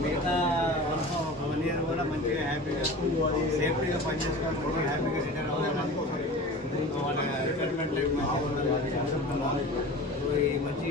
మిగతా one one year కూడా మంచిగా హ్యాపీగా సేఫ్టీగా పనిచేసుకోవాలి మంచిగా హ్యాపీగా రిటైర్ అవ్వాలని వాళ్ళ రిటైర్మెంట్ లైఫ్ మంచిగా ఉండాలని అనుకుంటున్నాను సో ఈ మంచి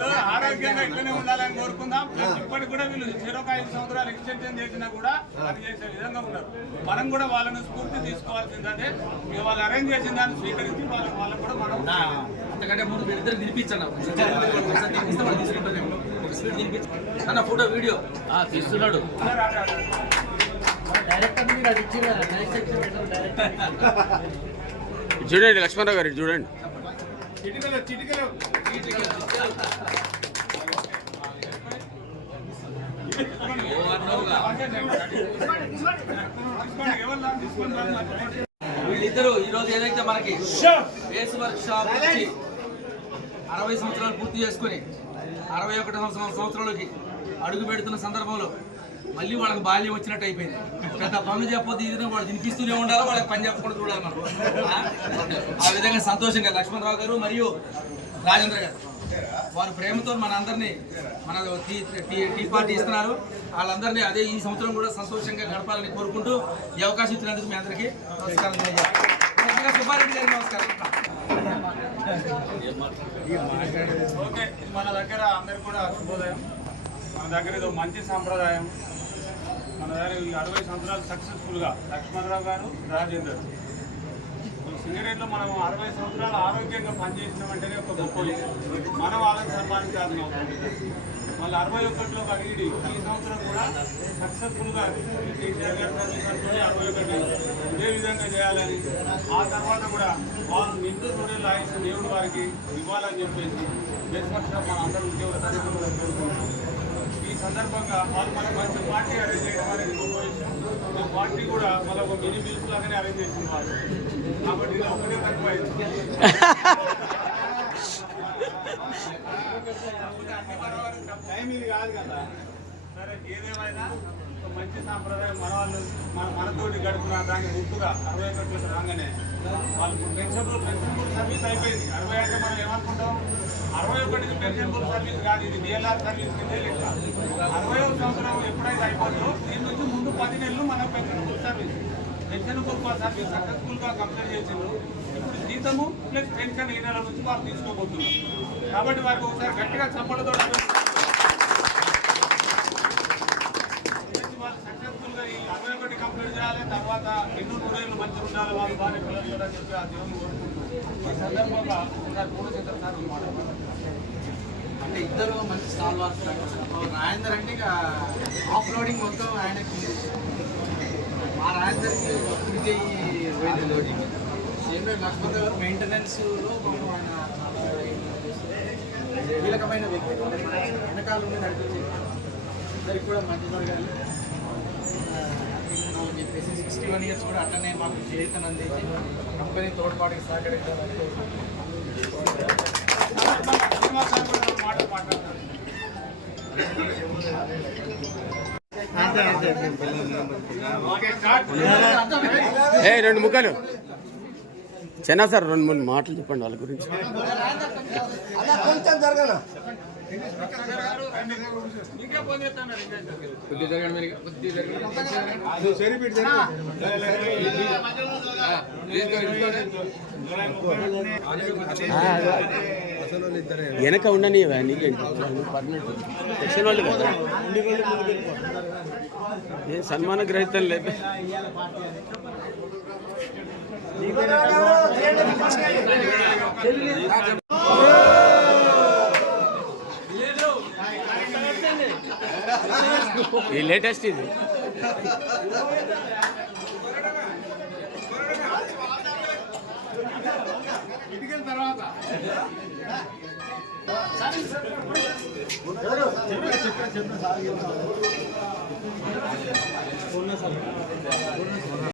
ఆరోగ్యంగా ఇట్లనే ఉండాలని కోరుకుందాం. ప్లస్ ఇప్పటికి కూడా వీళ్ళు చెరొక ఐదు సంవత్సరాలు ఎక్స్టెన్షన్ చేసినా కూడా అది చేసే విధంగా ఉన్నారు. మనం కూడా వాళ్ళని స్ఫూర్తి తీసుకోవాల్సిందంటే వాళ్ళు అరేంజ్ చేసిన దాన్ని స్వీకరించి వాళ్ళ వాళ్ళకు కూడా మనం అంతకంటే ముందు వీళ్ళిద్దరు తినిపించి అన్న ఫోటో వీడియో తీస్తున్నాడు. చూడండి లక్ష్మణరావు గారు చూడండి. ఎవరు తీసుకొని రండి. వీళ్ళిద్దరు ఈ రోజు ఏదైతే మనకి బేస్ వర్క్ షాప్ నుంచి అరవై సంవత్సరాలు పూర్తి చేసుకుని అరవై ఒకటి సంవత్సరాలకి అడుగు పెడుతున్న సందర్భంలో మళ్ళీ వాళ్ళకి బాల్యం వచ్చినట్టు అయిపోయింది. పెద్ద పనులు చెప్పొద్దు ఇది వాళ్ళు తినిపిస్తూనే ఉండాలి వాళ్ళకి పని చెప్పకుండా చూడాలి మనం? ఆ విధంగా సంతోషంగా లక్ష్మణరావు గారు మరియు రాజేంద్ర గారు. వారి ప్రేమతో మన అందరినీ మన టీ టీ- పార్టీ ఇస్తున్నారు. వాళ్ళందరినీ అదే ఈ సంవత్సరం కూడా సంతోషంగా గడపాలని కోరుకుంటూ ఈ అవకాశం ఇచ్చినందుకు మీ అందరికీ నమస్కారం తెలియజేస్తాను సుబ్బారెడ్డి గారికి నమస్కారం. ఓకే ఇది మన దగ్గర అందరు కూడా శుభోదయం. మన దగ్గర ఇది మంచి సాంప్రదాయం. మన దగ్గర ఈ అరవై సంవత్సరాలు సక్సెస్ఫుల్గా లక్ష్మణరావు గారు రాజేందర్. సింగరేట్లో మనం అరవై సంవత్సరాలు ఆరోగ్యంగా పనిచేసినామంటేనే ఒక గొప్ప విషయం. మనం వాళ్ళని సన్మానించాల్సిన మళ్ళీ అరవై ఒకటిలో కలిగి ఈ సంవత్సరం కూడా సక్సెస్ఫుల్గా కేసీఆర్ గారు అరవై ఒకటి ఇదే విధంగా చేయాలని ఆ తర్వాత కూడా వాళ్ళు నిండు నూనెలు ఆయుష్ దేవుడు వారికి ఇవ్వాలని చెప్పేసి దేశపక్ష మన అందరూ ఉద్యోగ తరగతి ఈ సందర్భంగా వాళ్ళు మనకు మంచి పార్టీ అరేంజ్ చేయడం అనేది గొప్ప విషయం. ఈ పార్టీ కూడా మళ్ళీ ఒక మినీ బీచ్ లాగానే అరేంజ్ చేసింది వాళ్ళు కాబట్టి ఇలా ఒకటే తక్కువైంది టైం ఇది కాదు కదా. సరే ఏదేమైనా మంచి సాంప్రదాయం మన వాళ్ళు మన మనతోటి గడుపున దానికి గుర్తుగా అరవై ఒకటి రాగానే వాళ్ళు పెన్షన్ పెన్షన్ సర్వీస్ అయిపోయింది. అరవై అంటే మనం ఏమనుకుంటాం? అరవై ఒకటికి పెన్షన్ సర్వీస్ కాదు ఇది డిఎల్ఆర్ సర్వీస్ కింద లెక్క. అరవై ఒక సంవత్సరం ఎప్పుడైతే అయిపోతుందో దీని నుంచి ముందు పది నెలలు మనం pension book service. Pension service సక్సెస్ఫుల్గా కంప్లీట్ చేసిండ్రు. ఇప్పుడు జీతము ప్లస్ పెన్షన్ ఈ నెల నుంచి వాళ్ళు తీసుకోబోతున్నారు. కాబట్టి వారికి ఒకసారి గట్టిగా చప్పలతో వాళ్ళు సక్సెస్ఫుల్గా ఒకటి కంప్లీట్ చేయాలి తర్వాత ఎన్నో నూరేళ్ళు మంచిగా ఉండాలి వాళ్ళు భార్య పిల్లలు కూడా చెప్పి ఆ దేవుని కోరుకుంటున్నాం. ఈ సందర్భంగా ఒకసారి పూర్ణ సార్ మాట్లాడారు అంటే ఇద్దరు మంచి స్టాల్ వార్స్ రాజేందర్ అంటే ఇక ఆఫ్ లోడింగ్ మొత్తం ఆయనకి మా రాజేందర్కి విజయ్ పోయింది లోడింగ్ సేమ్ లక్ష్మణ్ గారు మెయింటెనెన్స్లో ఆయన కీలకమైన వ్యక్తి. వెనకాల నుండి నడిపించేది. ఇద్దరికి కూడా మంచి జరగాలి. వన్ ఇయర్స్ కూడా అట్లనే మాకు చేతను అందించి కంపెనీ తోడ్పాటుకి సహకరించాలని ఏ రెండు ముక్కలు. చెన్నా సార్ రెండు మూడు మాటలు చెప్పండి వాళ్ళ గురించి. వెనక ఉండని నీకేంటి పర్మనెంట్ సెక్షన్ వాళ్ళు కదా? సన్మాన గ్రహీతం లేదు ఈ లేటెస్ట్ ఇది. ఇటుకెళ్ళిన తర్వాత చెప్పిన చెప్పిన